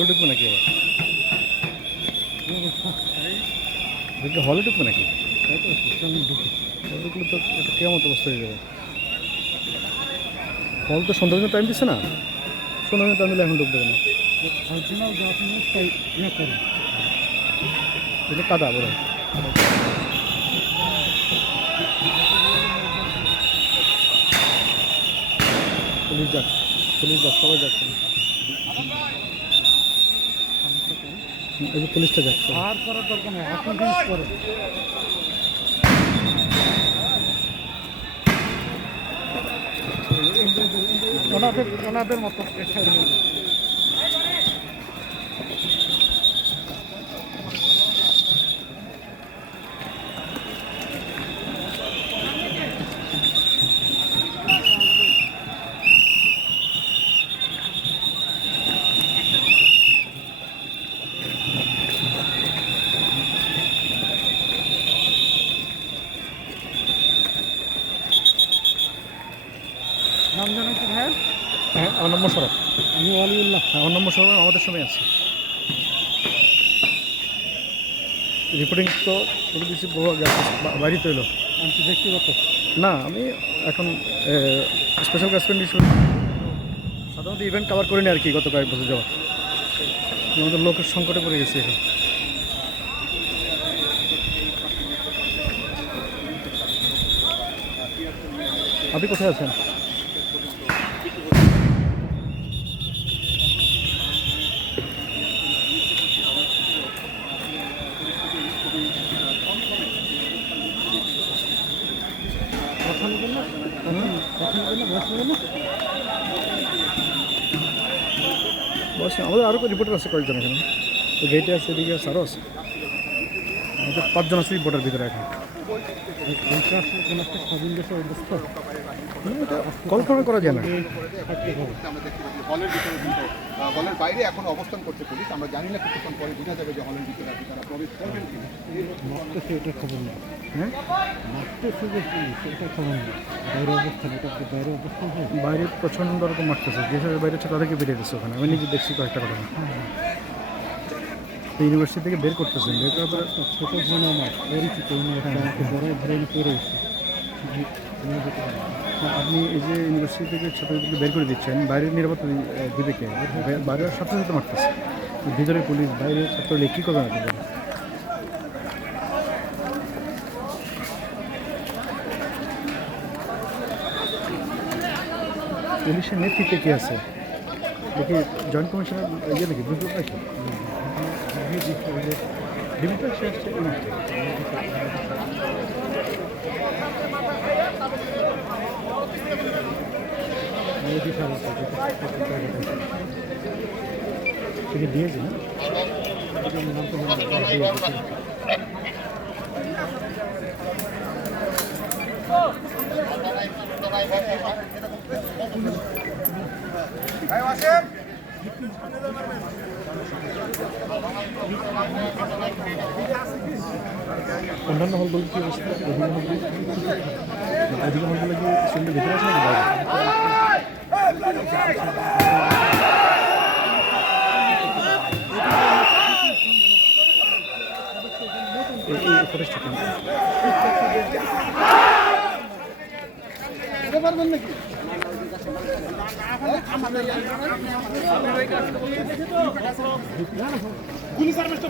হলে ঢুকবে নাকি আবার? ঢুকলে হলে ঢুকবে নাকি? ঢুকলে তো একটা কেমন অবস্থা হয়ে যাবে। হল তো সন্ধ্যা টাইম দিচ্ছে না? সন্ধ্যা টাইম দিলে এখন ঢুকবে না ইয়ে এটা কাদা বলে। পুলিশ যাক পুলিশ যাক সবাই যাচ্ছে এই যে পুলিশটা যাচ্ছে। আর করার দরকার নেই এখন পুলিশ করে। ওনাদের ওনাদের মতো প্রেশার নাম জানেন কি ভাই হ্যাঁ আমার নম্বর সরব আমি ওয়ালিউল্লাহ। হ্যাঁ আমার নম্বর সরব আমাদের সময় আছে। রিপোর্টিং তো করে দিচ্ছি বাইরে তো এলো আমি ব্যক্তিগত? না আমি এখন স্পেশাল কাস্টমার ইস্যু সাধারণত ইভেন্ট কভার করিনি আর কি গত কয়েক বছর যাওয়া আমাদের লোকের সংকটে পড়ে গেছি এখন। আপনি কোথায় আছেন? বস আমাদের আরও রিপোর্টার আছে কয়েকজন এখানে তো গেটে আছে এদিকে আছে আরও আছে আমাদের পাঁচজন আছে রিপোর্টার ভিতরে এখন না, কল্পনা করা যায় না। হলের বাইরে এখন অবস্থান করছে পুলিশ। আমরা জানি না কিছুক্ষণ পরে বোঝা যাবে যে হলের ভিতরে আছে তারা প্রবেশ করবেন কিনা। এটা খবর নেই। হ্যাঁ? মারতেছে যে পুলিশ এটা খবর নেই। বাইরে অবস্থান এটা বাইরে অবস্থান বাইরে প্রচণ্ড রকম মারতেছে। যেসব বাইরে আছে তাদেরকে বেরিয়ে দিচ্ছে ওখানে। আমি নিজে দেখছি কয়েকটা ঘটনা। ইউনিভার্সিটি থেকে বের করতেছেন, বের করার পরে ছোটো বোন আমার, পরিচিত বড় আপনি এই যে ইউনিভার্সিটি থেকে ছাত্রদেরকে বের করে দিচ্ছেন, বাইরের নিরাপত্তা দিবে কে? বে- বাইরের সাথে সাথে মারতেছে। ভিতরে পুলিশ বাইরে ছাত্র হলে কী করবে না? পুলিশের নেতৃত্বে কে আছে? দেখি জয়েন্ট কমিশনার ইয়ে নাকি বিপ্লব নাকি সে আসছে এই মুহূর্তে। মেয়েদি সাহেব থেকে দিয়েছে না অন্যান্য হলগুলো কি অবস্থা? অধিকাংশ হলগুলো অধিকাংশ হলগুলো কি স্টুডেন্টের ভিতরে আছে নাকি বাইরে? এই- ফরেস্ট